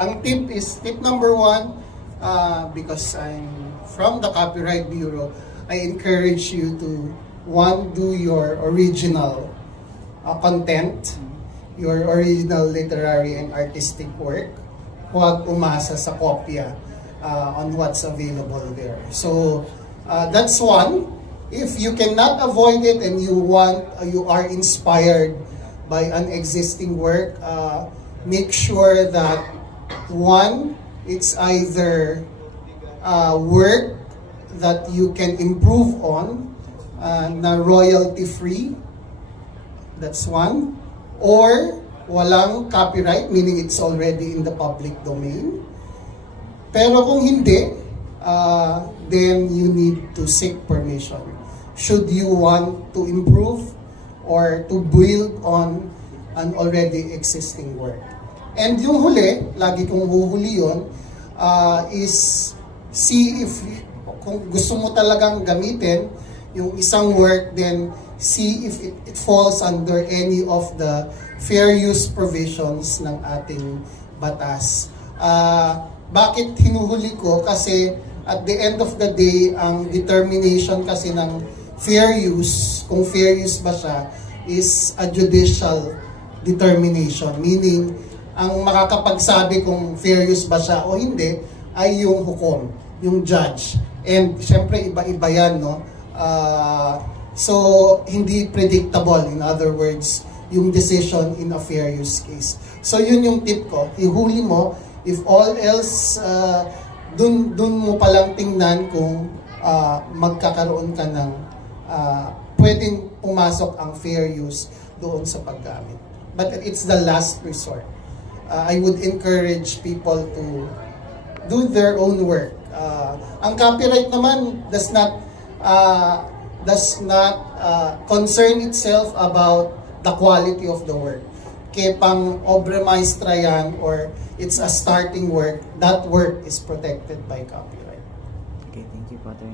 Ang tip number one, because I'm from the Copyright Bureau, I encourage you to, one, do your original content, your original literary and artistic work. Huwag umasa sa kopya on what's available there. So that's one. If you cannot avoid it and you are inspired by an existing work, make sure that one, it's either work that you can improve on na royalty free, that's one, or walang copyright, meaning it's already in the public domain. Pero kung hindi, then you need to seek permission should you want to improve or to build on an already existing work. And yung huli, lagi kong huhuli yun, is see if, kung gusto mo talagang gamitin yung isang work, then see if it falls under any of the fair use provisions ng ating batas. Bakit hinuhuli ko? Kasi at the end of the day, ang determination kasi ng fair use, kung fair use ba siya, is a judicial determination. Meaning, ang makakapagsabi kung fair use ba siya o hindi ay yung hukom, yung judge. And syempre iba-iba yan, no? So hindi predictable, in other words, yung decision in a fair use case. So yun yung tip ko, ihuli mo. If all else, dun mo palang tingnan kung magkakaroon ka ng pwedeng pumasok ang fair use doon sa paggamit. But it's the last resort. I would encourage people to do their own work. Ang copyright naman does not concern itself about the quality of the work. Kaya pang obra maestra yan or it's a starting work, that work is protected by copyright. Okay, thank you, Pater.